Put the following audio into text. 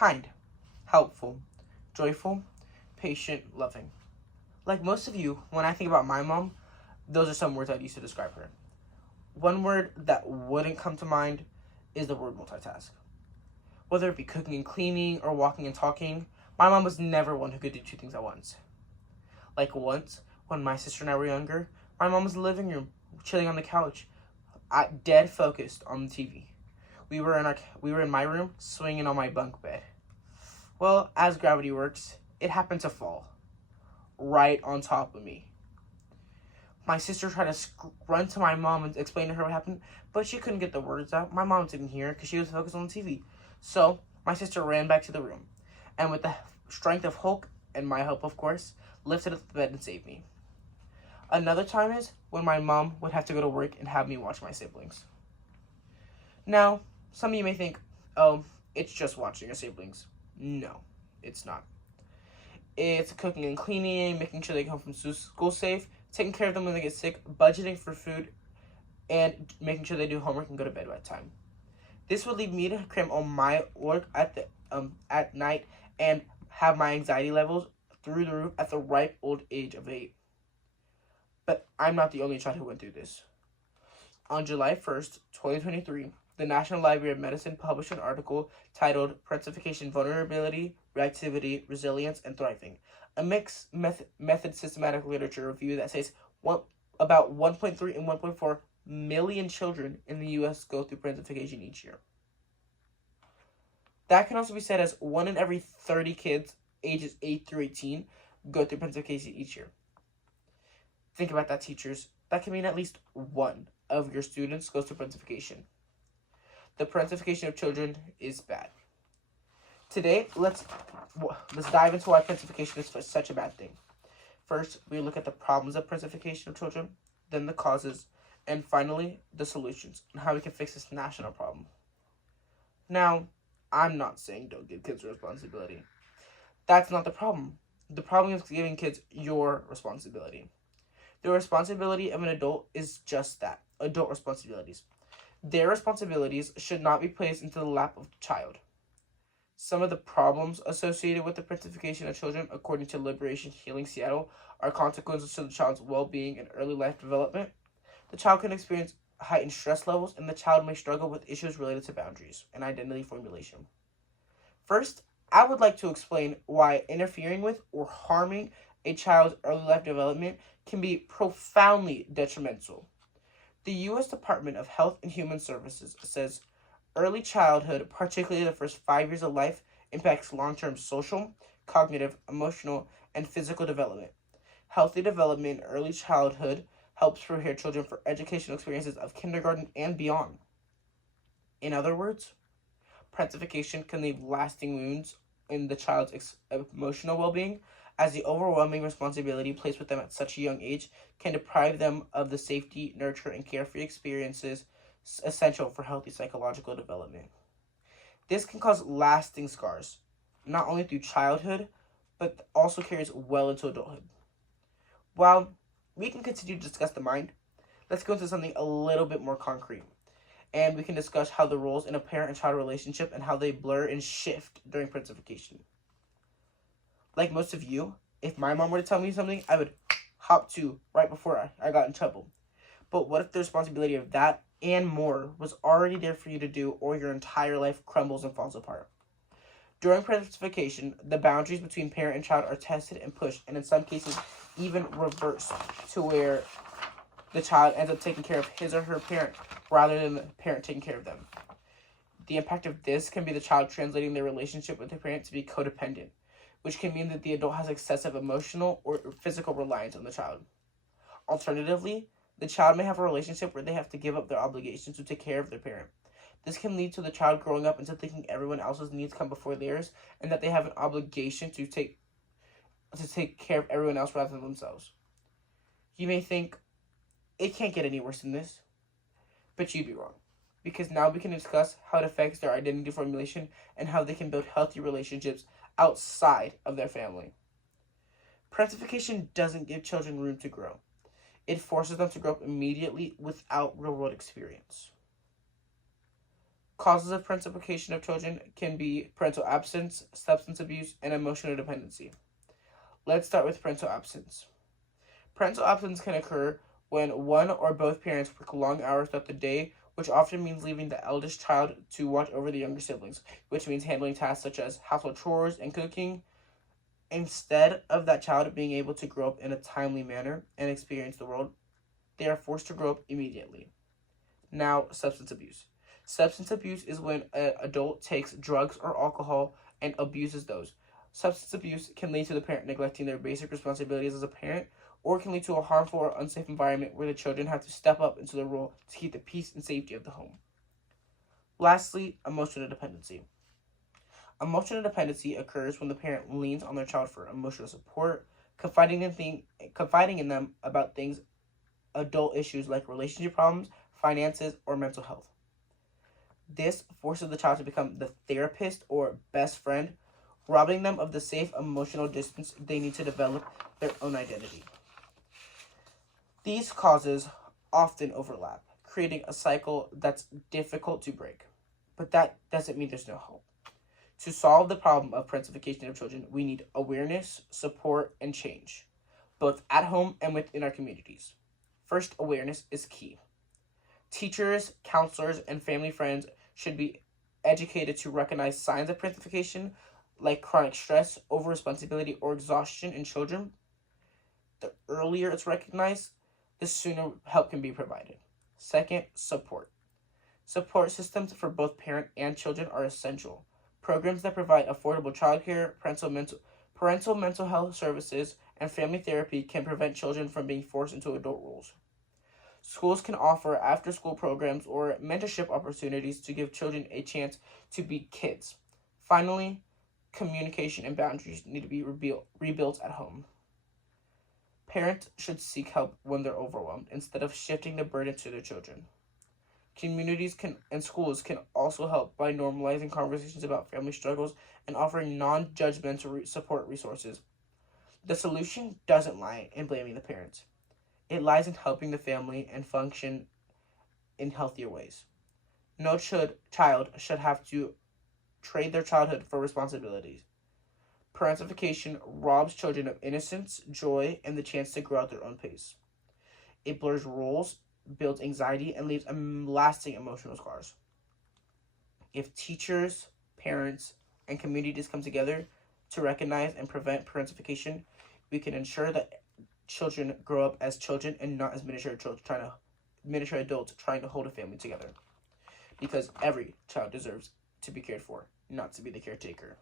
kind, helpful, joyful, patient, loving. Like most of you, when I think about my mom, those are some words I'd use to describe her. One word that wouldn't come to mind is the word multitask. Whether it be cooking and cleaning or walking and talking, my mom was never one who could do two things at once. Like once, when my sister and I were younger, my mom was in the living room, chilling on the couch, dead focused on the TV. We were in my room, swinging on my bunk bed. Well, as gravity works, it happened to fall right on top of me. My sister tried to run to my mom and explain to her what happened, but she couldn't get the words out. My mom didn't hear because she was focused on the TV. So my sister ran back to the room, and with the strength of Hulk and my help, of course, lifted up the bed and saved me. Another time is when my mom would have to go to work and have me watch my siblings. Now, some of you may think, oh, it's just watching your siblings. No, it's not. It's cooking and cleaning, making sure they come from school safe, taking care of them when they get sick, budgeting for food, and making sure they do homework and go to bed by time. This would leave me to cram all my work at night and have my anxiety levels through the roof at the ripe old age of 8. But I'm not the only child who went through this. On July 1st, 2023, the National Library of Medicine published an article titled Parentification Vulnerability, Reactivity, Resilience, and Thriving, a mixed method systematic literature review that says about 1.3 and 1.4 million children in the U.S. go through parentification each year. That can also be said as 1 in every 30 kids ages 8 through 18 go through parentification each year. Think about that, teachers. That can mean at least one of your students goes through parentification. The parentification of children is bad. Today, let's dive into why parentification is such a bad thing. First, we look at the problems of parentification of children, then the causes, and finally, the solutions and how we can fix this national problem. Now, I'm not saying don't give kids responsibility. That's not the problem. The problem is giving kids your responsibility. The responsibility of an adult is just that, adult responsibilities. Their responsibilities should not be placed into the lap of the child. Some of the problems associated with the parentification of children, according to Liberation Healing Seattle, are consequences to the child's well-being and early life development. The child can experience heightened stress levels, and the child may struggle with issues related to boundaries and identity formulation. First, I would like to explain why interfering with or harming a child's early life development can be profoundly detrimental. The U.S. Department of Health and Human Services says early childhood, particularly the first 5 years of life, impacts long-term social, cognitive, emotional, and physical development. Healthy development in early childhood helps prepare children for educational experiences of kindergarten and beyond. In other words, parentification can leave lasting wounds in the child's emotional well-being, as the overwhelming responsibility placed with them at such a young age can deprive them of the safety, nurture, and carefree experiences essential for healthy psychological development. This can cause lasting scars, not only through childhood, but also carries well into adulthood. While we can continue to discuss the mind, let's go into something a little bit more concrete. And we can discuss how the roles in a parent and child relationship and how they blur and shift during parentification. Like most of you, if my mom were to tell me something, I would hop to right before I got in trouble. But what if the responsibility of that and more was already there for you to do, or your entire life crumbles and falls apart? During parentification, the boundaries between parent and child are tested and pushed, and in some cases even reversed to where the child ends up taking care of his or her parent rather than the parent taking care of them. The impact of this can be the child translating their relationship with the parent to be codependent, which can mean that the adult has excessive emotional or physical reliance on the child. Alternatively, the child may have a relationship where they have to give up their obligations to take care of their parent. This can lead to the child growing up into thinking everyone else's needs come before theirs, and that they have an obligation to take care of everyone else rather than themselves. You may think, it can't get any worse than this, but you'd be wrong. Because now we can discuss how it affects their identity formulation and how they can build healthy relationships outside of their family. Parentification doesn't give children room to grow. It forces them to grow up immediately without real-world experience. Causes of parentification of children can be parental absence, substance abuse, and emotional dependency. Let's start with parental absence. Parental absence can occur when one or both parents work long hours throughout the day, which often means leaving the eldest child to watch over the younger siblings, which means handling tasks such as household chores and cooking, instead of that child being able to grow up in a timely manner and experience the world. They are forced to grow up immediately. Now, substance abuse. Substance abuse is when an adult takes drugs or alcohol and abuses those. Substance abuse can lead to the parent neglecting their basic responsibilities as a parent, or can lead to a harmful or unsafe environment where the children have to step up into the role to keep the peace and safety of the home. Lastly, emotional dependency. Emotional dependency occurs when the parent leans on their child for emotional support, confiding in them about adult issues like relationship problems, finances, or mental health. This forces the child to become the therapist or best friend, robbing them of the safe emotional distance they need to develop their own identity. These causes often overlap, creating a cycle that's difficult to break. But that doesn't mean there's no hope. To solve the problem of parentification of children, we need awareness, support, and change, both at home and within our communities. First, awareness is key. Teachers, counselors, and family friends should be educated to recognize signs of parentification, like chronic stress, over-responsibility, or exhaustion in children. The earlier it's recognized, the sooner help can be provided. Second, support. Support systems for both parent and children are essential. Programs that provide affordable childcare, parental mental health services, and family therapy can prevent children from being forced into adult roles. Schools can offer after-school programs or mentorship opportunities to give children a chance to be kids. Finally, communication and boundaries need to be rebuilt at home. Parents should seek help when they're overwhelmed instead of shifting the burden to their children. Communities and schools can also help by normalizing conversations about family struggles and offering non-judgmental support resources. The solution doesn't lie in blaming the parents. It lies in helping the family and function in healthier ways. No child should have to trade their childhood for responsibilities. Parentification robs children of innocence, joy, and the chance to grow at their own pace. It blurs roles, builds anxiety, and leaves lasting emotional scars. If teachers, parents, and communities come together to recognize and prevent parentification, we can ensure that children grow up as children and not as miniature adults trying to hold a family together. Because every child deserves to be cared for, not to be the caretaker.